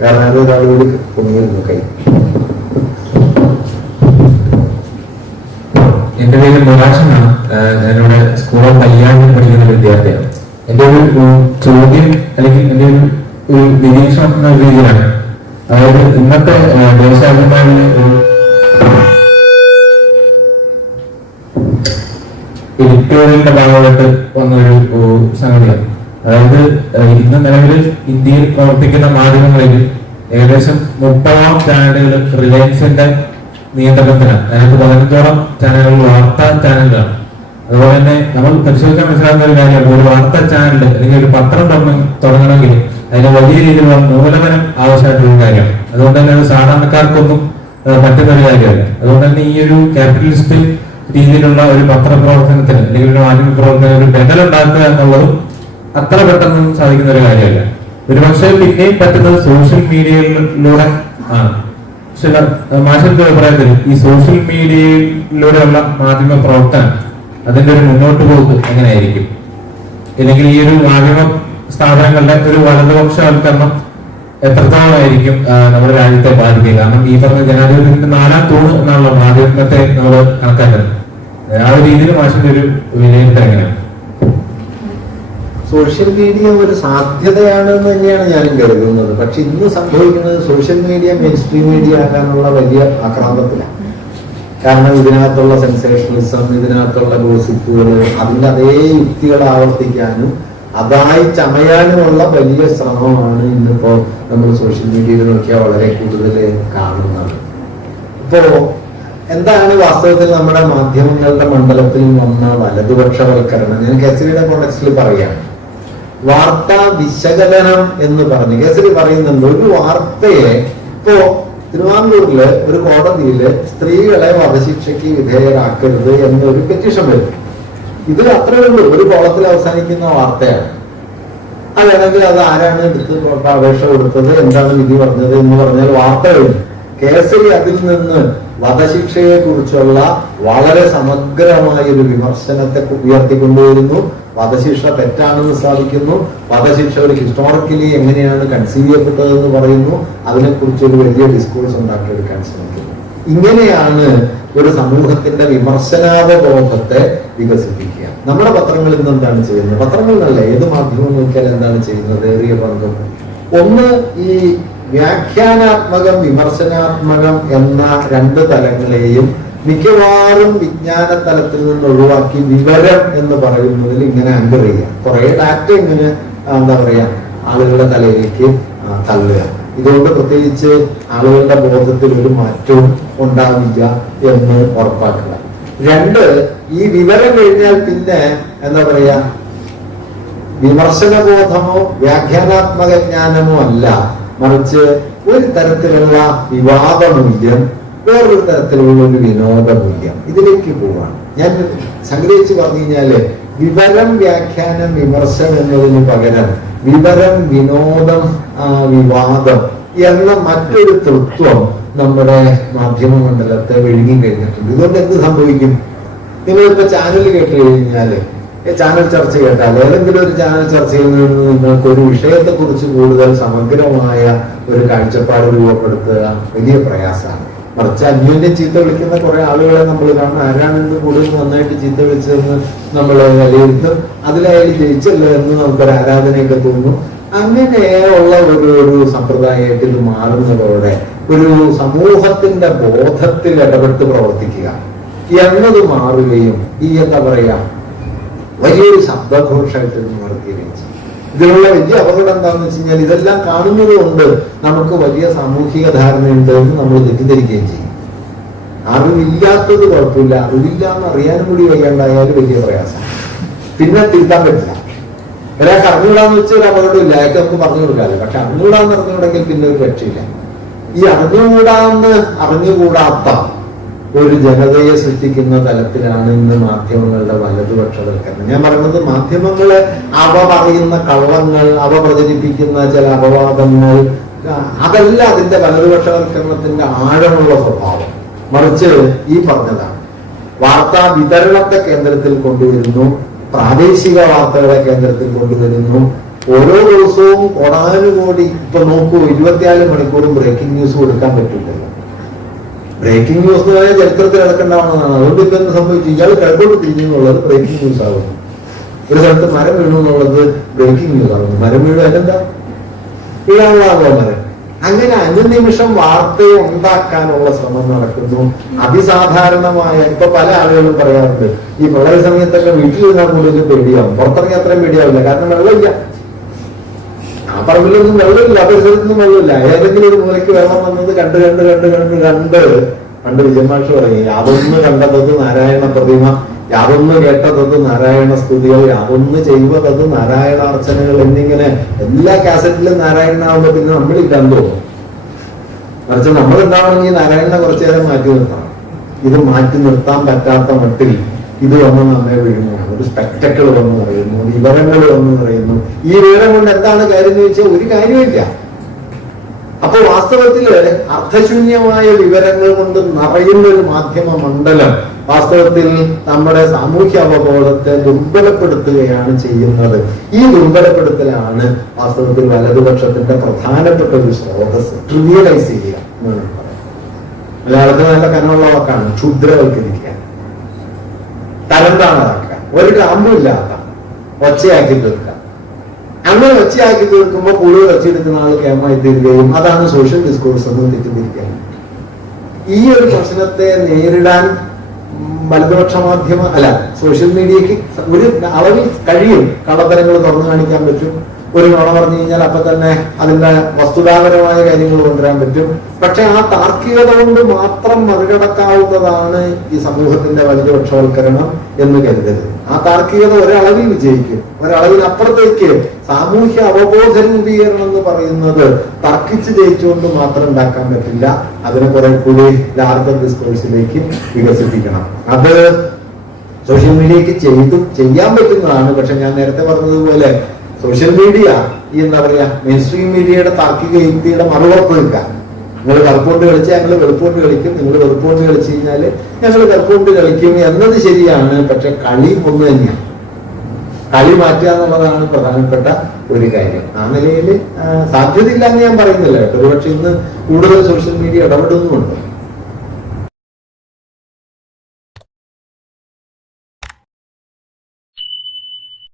കാരണം അത് ഒരാളുകൂടി പൊങ്ങിയിരുന്നു കൈ. എന്റെ പേര് മുരാശനാണ്. ഞാനിവിടെ സ്കൂൾ ഓഫ് കല്യാണം പഠിക്കുന്ന വിദ്യാർത്ഥിയാണ്. എന്റെ ഒരു ചോദ്യം അല്ലെങ്കിൽ എന്റെ ഒരു നിരീക്ഷണം എന്ന രീതിയിലാണ്, അതായത് ഇന്നത്തെ ദേശാഭിമാനിന് ഒരു എഡിറ്റോറിയലിന്റെ ഭാഗമായിട്ട് വന്നൊരു സംഗതിയാണ്. അതായത് ഇന്ന് നിലവിൽ ഇന്ത്യയിൽ പ്രവർത്തിക്കുന്ന മാധ്യമങ്ങളിൽ ഏകദേശം 30-ഓളം ചാനലുകൾ റിലയൻസിന്റെ നിയന്ത്രണത്തിലാണ്. അതിനകത്ത് 15-ഓളം ചാനലുകൾ വാർത്താ ചാനലുകളാണ്. അതുപോലെ തന്നെ നമ്മൾ പരിശോധിക്കാൻ മനസ്സിലാകുന്ന ഒരു കാര്യമാണ്, ഒരു വാർത്താ ചാനൽ അല്ലെങ്കിൽ ഒരു പത്രം തുടങ്ങണമെങ്കിൽ അതിന് വലിയ രീതിയിലുള്ള മൂലധനം ആവശ്യമായിട്ടുള്ള കാര്യമാണ്. അതുകൊണ്ട് തന്നെ അത് സാധാരണക്കാർക്കൊന്നും പറ്റുന്ന ഒരു കാര്യമല്ല. അതുകൊണ്ട് തന്നെ ഈ ഒരു ക്യാപിറ്റലിസ്റ്റ് രീതിയിലുള്ള ഒരു പത്രപ്രവർത്തനത്തിന് അല്ലെങ്കിൽ ഒരു മാധ്യമ പ്രവർത്തനം ഒരു ബദലുണ്ടാക്കുക എന്നുള്ളതും അത്ര പെട്ടെന്നൊന്നും സാധിക്കുന്ന ഒരു കാര്യമല്ല. ഒരുപക്ഷെ പിന്നെയും പറ്റുന്നത് സോഷ്യൽ മീഡിയയിലൂടെ ആണ്. പക്ഷെ മാഷിന്റെ അഭിപ്രായത്തിൽ ഈ സോഷ്യൽ മീഡിയയിലൂടെയുള്ള മാധ്യമ പ്രവർത്തനം അതിന്റെ ഒരു മുന്നോട്ട് പോക്ക് എങ്ങനെയായിരിക്കും? അല്ലെങ്കിൽ ഈ ഒരു മാധ്യമ സ്ഥാപനങ്ങളുടെ ഒരു വലതുപക്ഷവൽക്കരണം എത്രത്തോളമായിരിക്കും നമ്മുടെ രാജ്യത്തെ ബാധിക്കുക? കാരണം ഈ പറഞ്ഞ ജനാധിപത്യത്തിന്റെ 4-ാം തൂണ് എന്നുള്ള മാധ്യമത്തെ നമ്മൾ കണക്കാക്കുന്നത്. ആ ഒരു രീതിയിൽ മാഷിന്റെ ഒരു വിലയിരുത്തൽ എങ്ങനെയാണ്? സോഷ്യൽ മീഡിയ ഒരു സാധ്യതയാണെന്ന് തന്നെയാണ് ഞാനും കരുതുന്നത്. പക്ഷെ ഇന്ന് സംഭവിക്കുന്നത് social media mainstream media ആക്കാനുള്ള വലിയ ആക്രാന്തത്തിലാണ്. കാരണം ഇതിനകത്തുള്ള സെൻസേഷണലിസം, ഇതിനകത്തുള്ള ഗോസിപ്പുകൾ, അതിൻ്റെ അതേ യുക്തികൾ ആവർത്തിക്കാനും അതായി ചമയാനുമുള്ള വലിയ ശ്രമമാണ് ഇന്നിപ്പോ നമ്മൾ സോഷ്യൽ മീഡിയയിൽ നോക്കിയാൽ വളരെ കൂടുതൽ കാണുന്നത്. ഇപ്പോ എന്താണ് വാസ്തവത്തിൽ നമ്മുടെ മാധ്യമങ്ങളുടെ മണ്ഡലത്തിൽ വന്ന വലതുപക്ഷവൽക്കരണം? ഞാൻ കേസരിയുടെ കോണ്ടെക്സ്റ്റിൽ പറയാം. വാർത്താ വിശകലനം എന്ന് പറഞ്ഞ് കേസരി പറയുന്നുണ്ട്, ഒരു വാർത്തയെ ഇപ്പോ തിരുവാങ്കൂറില് ഒരു കോടതിയില് സ്ത്രീകളെ വധശിക്ഷയ്ക്ക് വിധേയരാക്കരുത് എന്നൊരു പെറ്റീഷൻ വരും. ഇത് അത്രയേ ഉള്ളൂ, ഒരു കോളത്തിൽ അവസാനിക്കുന്ന വാർത്തയാണ്. അതാണെങ്കിൽ അത് ആരാണ് അപേക്ഷ കൊടുത്തത്, എന്താണ് വിധി പറഞ്ഞത് എന്ന് പറഞ്ഞാൽ വാർത്ത കഴിഞ്ഞു. കേസരി അതിൽ നിന്ന് വധശിക്ഷയെ കുറിച്ചുള്ള വളരെ സമഗ്രമായ ഒരു വിമർശനത്തെ ഉയർത്തിക്കൊണ്ടുവരുന്നു. വധശിക്ഷ തെറ്റാണെന്ന് സ്ഥാപിക്കുന്നു. വധശിക്ഷ ഒരു ഹിസ്റ്റോറിക്കലി എങ്ങനെയാണ് കൺസീവ് ചെയ്യപ്പെട്ടതെന്ന് പറയുന്നു. അതിനെക്കുറിച്ച് ഒരു വലിയ ഡിസ്കോഴ്സ് ഉണ്ടാക്കിയെടുക്കാൻ ശ്രമിക്കുന്നു. ഇങ്ങനെയാണ് ഒരു സമൂഹത്തിന്റെ വിമർശനാവബോധത്തെ വികസിപ്പിക്കുക. നമ്മുടെ പത്രങ്ങളിൽ നിന്ന് എന്താണ് ചെയ്യുന്നത്? പത്രങ്ങളിലല്ല, ഏത് മാധ്യമം നോക്കിയാൽ എന്താണ് ചെയ്യുന്നത്? ഏറിയ പങ്കും ഒന്ന് ഈ വ്യാഖ്യാനാത്മകം വിമർശനാത്മകം എന്ന 2 തലങ്ങളെയും മിക്കവാറും വിജ്ഞാന തലത്തിൽ നിന്ന് ഒഴിവാക്കി വിവരം എന്ന് പറയുന്നതിൽ ഇങ്ങനെ ആങ്കർ ചെയ്യുക. കുറെ ഡാറ്റ ഇങ്ങനെ എന്താ പറയാ ആളുകളുടെ തലയിലേക്ക് തള്ളുക. ഇതുകൊണ്ട് പ്രത്യേകിച്ച് ആളുകളുടെ ബോധത്തിൽ ഒരു മാറ്റവും ഉണ്ടാവില്ല എന്ന് ഉറപ്പാക്കുക. 2, ഈ വിവരം കഴിഞ്ഞാൽ പിന്നെ എന്താ പറയാ വിമർശനബോധമോ വ്യാഖ്യാനാത്മക ജ്ഞാനമോ അല്ല, മറിച്ച് ഒരു തരത്തിലുള്ള വിവാദ മൂല്യം, വേറൊരു തരത്തിലുള്ള ഒരു വിനോദ മൂല്യം, ഇതിലേക്ക് പോവാണ്. ഞാൻ സംഗ്രഹിച്ച് പറഞ്ഞു കഴിഞ്ഞാല് വിവരം വ്യാഖ്യാനം വിമർശനം എന്നതിന് പകരം വിവരം വിനോദം വിവാദം എന്ന മറ്റൊരു തൃത്വം നമ്മുടെ മാധ്യമ മണ്ഡലത്തെ വിഴുങ്ങി കഴിഞ്ഞിട്ടുണ്ട്. ഇതുകൊണ്ട് എന്ത് സംഭവിക്കും? നിങ്ങളിപ്പോ ചാനൽ കേട്ട് കഴിഞ്ഞാല്, ചാനൽ ചർച്ച കേട്ടാൽ, ഏതെങ്കിലും ഒരു ചാനൽ ചർച്ചയിൽ നിന്ന് നിങ്ങൾക്ക് ഒരു വിഷയത്തെ കുറിച്ച് കൂടുതൽ സമഗ്രമായ ഒരു കാഴ്ചപ്പാട് രൂപപ്പെടുത്തുക വലിയ പ്രയാസമാണ്. മറിച്ച് അന്യോന്യം ചീത്ത വിളിക്കുന്ന കുറെ ആളുകളെ നമ്മൾ കാണും. ആരാണെന്ന് കൂടുതൽ നന്നായിട്ട് ചീത്ത വിളിച്ചതെന്ന് നമ്മൾ വിലയിരുത്തും. അതിലയാൾ ജയിച്ചല്ലോ എന്ന് നമുക്കൊരു ആരാധനയൊക്കെ തോന്നും. അങ്ങനെയുള്ള ഒരു സമ്പ്രദായമായിട്ട് ഇത് മാറുന്നതോടെ ഒരു സമൂഹത്തിന്റെ ബോധത്തിൽ ഇടപെട്ട് പ്രവർത്തിക്കുക എന്നത് മാറുകയും ഈ എന്താ പറയാ വലിയൊരു ശബ്ദഘോഷമായിട്ട് മാറുകയും ചെയ്യും. ഇതിനുള്ള വലിയ അപകടം എന്താണെന്ന് വെച്ച് കഴിഞ്ഞാൽ ഇതെല്ലാം കാണുന്നത് കൊണ്ട് നമുക്ക് വലിയ സാമൂഹിക ധാരണയുണ്ട് എന്ന് നമ്മൾ തെറ്റിദ്ധരിക്കുകയും ചെയ്യും. അറിവില്ലാത്തത് കുഴപ്പമില്ല, അറിവില്ല എന്ന് അറിയാനും കൂടി വയ്യാണ്ടായാലും വലിയ പ്രയാസം, പിന്നെ തിരുത്താൻ പറ്റില്ല. ഒരാൾക്ക് അറിഞ്ഞുകൂടാന്ന് വെച്ചാൽ ഒരു അപകടമില്ല, അയാൾക്ക് നമുക്ക് പറഞ്ഞു കൊടുക്കാമല്ലോ. പക്ഷെ അറിഞ്ഞുകൂടാന്ന് അറിഞ്ഞുകൂടെങ്കിൽ പിന്നെ ഒരു രക്ഷയില്ല. ഈ അറിഞ്ഞുകൂടാത്ത ഒരു ജനതയെ സൃഷ്ടിക്കുന്ന തലത്തിലാണ് ഇന്ന് മാധ്യമങ്ങളുടെ വലതുപക്ഷവൽക്കരണം. ഞാൻ പറയുന്നത് മാധ്യമങ്ങളെ അവ പറയുന്ന കള്ളങ്ങൾ, അവ പ്രചരിപ്പിക്കുന്ന ചില അപവാദങ്ങൾ, അതല്ല അതിന്റെ വലതുപക്ഷവൽക്കരണത്തിന്റെ ആഴമുള്ള സ്വഭാവം. മറിച്ച് ഈ പറഞ്ഞതാണ്, വാർത്താ വിതരണത്തെ കേന്ദ്രത്തിൽ കൊണ്ടുവരുന്നു, പ്രാദേശിക വാർത്തകളെ കേന്ദ്രത്തിൽ കൊണ്ടുവരുന്നു, ഓരോ ദിവസവും കോടാനുകോടി, ഇപ്പൊ നോക്കൂ, 24 മണിക്കൂറും ബ്രേക്കിംഗ് ന്യൂസ് കൊടുക്കാൻ പറ്റില്ലല്ലോ. ബ്രേക്കിംഗ് ന്യൂസ് എന്ന് പറഞ്ഞാൽ ചരിത്രത്തിൽ നടക്കേണ്ടതാണ്. അതുകൊണ്ട് ഇപ്പൊ എന്ത് സംഭവിച്ചു, ഇയാൾ കിഴക്കോട്ട് തിരിഞ്ഞു എന്നുള്ളത് ബ്രേക്കിംഗ് ന്യൂസ് ആകുന്നു. ഒരു സ്ഥലത്ത് മരം വീണു എന്നുള്ളത് ബ്രേക്കിംഗ് ന്യൂസ് ആകുന്നു. മരം വീഴും, അതെന്താ വീഴാനുള്ളതാണോ മരം? അങ്ങനെ അനുനിമിഷം വാർത്തയെ ഉണ്ടാക്കാനുള്ള ശ്രമം നടക്കുന്നു. അതിസാധാരണമായ, ഇപ്പൊ പല ആളുകളും പറയാറുണ്ട്, ഈ പ്രളയ സമയത്തൊക്കെ വീട്ടിൽ നിന്നാൽ കൂടുതൽ പേടിയാവും, പുറത്തിറങ്ങി അത്രയും പേടിയാവില്ല, കാരണം വെള്ളമില്ല. ആ പറമ്പിലൊന്നും വെള്ളമില്ല, പരിസരത്തൊന്നും വെള്ളമില്ല. ഏതെങ്കിലും ഒരു മൂലയ്ക്ക് വെള്ളം വന്നത് കണ്ട് പണ്ട് വിജയമാഷ് പറയും, യാതൊന്ന് കണ്ടതത് നാരായണ പ്രതിമ, യാതൊന്ന് കേട്ടതത് നാരായണ സ്തുതികൾ, യാതൊന്ന് ചെയ്വതത് നാരായണാർച്ചനകൾ എന്നിങ്ങനെ എല്ലാ കാസറ്റിലും നാരായണനാവുമ്പോ പിന്നെ നമ്മളില്ലാന്ന് തോന്നും. മറിച്ച് നമ്മളുണ്ടാവണമെങ്കിൽ നാരായണനെ കുറച്ചു നേരം മാറ്റി നിർത്തണം. ഇത് മാറ്റി നിർത്താൻ പറ്റാത്ത മട്ടിൽ ഇത് വന്ന് നമ്മെ വീഴുന്നു, ഒരു സ്പെക്ടക്കിൾ വന്ന് പറയുന്നു, വിവരങ്ങൾ വന്ന് പറയുന്നു. ഈ വിവരം കൊണ്ട് എന്താണ് കാര്യം എന്ന് ചോദിച്ചാൽ ഒരു കാര്യമില്ല. അപ്പൊ വാസ്തവത്തില് അർത്ഥശൂന്യമായ വിവരങ്ങൾ കൊണ്ട് നിറയുന്ന ഒരു മാധ്യമ മണ്ഡലം വാസ്തവത്തിൽ നമ്മുടെ സാമൂഹ്യ അവബോധത്തെ ദുർബലപ്പെടുത്തുകയാണ് ചെയ്യുന്നത്. ഈ ദുർബലപ്പെടുത്തലാണ് വാസ്തവത്തിൽ വലതുപക്ഷത്തിന്റെ പ്രധാനപ്പെട്ട ഒരു സ്രോതസ്. ട്രിവിയലൈസ് ചെയ്യുക എന്നാണ് പറയുന്നത്. മലയാളത്തിൽ നല്ല കനമുള്ള വാക്കാണ് ക്ഷുദ്രവൽക്കരിക്കുക, തരംതാണാക്കുക, ഒരു കാമ്പും ഇല്ലാത്ത ഒച്ചയാക്കി തീർക്കുക. അങ്ങനെ ഒച്ചയാക്കി തീർക്കുമ്പോൾ കൂടുതൽ ഒച്ചയെടുക്കുന്ന ആൾ കേമായി തീരുകയും അതാണ് സോഷ്യൽ ഡിസ്കോഴ്സ് എന്ന് തെറ്റിദ്ധരിക്കാൻ. ഈ ഒരു പ്രശ്നത്തെ നേരിടാൻ വലതുപക്ഷ മാധ്യമ സോഷ്യൽ മീഡിയക്ക് ഒരു അളവിൽ കഴിയും. കള്ളത്തരങ്ങൾ തുറന്നു കാണിക്കാൻ പറ്റും. ഒരു നുണ പറഞ്ഞു കഴിഞ്ഞാൽ അപ്പൊ തന്നെ അതിന്റെ വസ്തുതാപരമായ കാര്യങ്ങൾ കൊണ്ടുവരാൻ പറ്റും. പക്ഷെ ആ താർക്കികത കൊണ്ട് മാത്രം മറികടക്കാവുന്നതാണ് ഈ സമൂഹത്തിന്റെ വലതുപക്ഷവൽക്കരണം എന്ന് കരുതരുത്. ആ താർക്കികത ഒരളവിൽ വിജയിക്കും. ഒരളവിനപ്പുറത്തേക്ക് സാമൂഹ്യ അവബോധ രൂപീകരണം എന്ന് പറയുന്നത് തർക്കിച്ച് ജയിച്ചുകൊണ്ട് മാത്രം ഉണ്ടാക്കാൻ പറ്റില്ല. അതിനെ കുറെ കൂടി ലാർജർ ഡിസ്കോഴ്സിലേക്ക് വികസിപ്പിക്കണം. അത് സോഷ്യൽ മീഡിയക്ക് ചെയ്യാൻ പറ്റുന്നതാണ്. പക്ഷെ ഞാൻ നേരത്തെ പറഞ്ഞതുപോലെ സോഷ്യൽ മീഡിയ ഈ എന്താ പറയാ മെയിൻ സ്ട്രീം മീഡിയയുടെ താർക്കിക യുക്തിയുടെ മറുപുറത്ത് നിൽക്കാൻ. നിങ്ങൾ കറുപ്പുകൊണ്ട് കളിച്ചാൽ ഞങ്ങൾ വെളുപ്പുകൊണ്ട് കളിക്കും, നിങ്ങൾ വെളുപ്പുകൊണ്ട് കളിച്ചു കഴിഞ്ഞാല് ഞങ്ങൾ കറുപ്പുകൊണ്ട് കളിക്കും എന്നത് ശരിയാണ്. പക്ഷെ കളി ഒന്ന് തന്നെയാണ്. കളി മാറ്റുക എന്നുള്ളതാണ് പ്രധാനപ്പെട്ട ഒരു കാര്യം. ആ നിലയിൽ സാധ്യതയില്ല എന്ന് ഞാൻ പറയുന്നില്ല. ഒരുപക്ഷെ ഇന്ന് കൂടുതൽ സോഷ്യൽ മീഡിയ ഇടപെടുന്നുമുണ്ട്.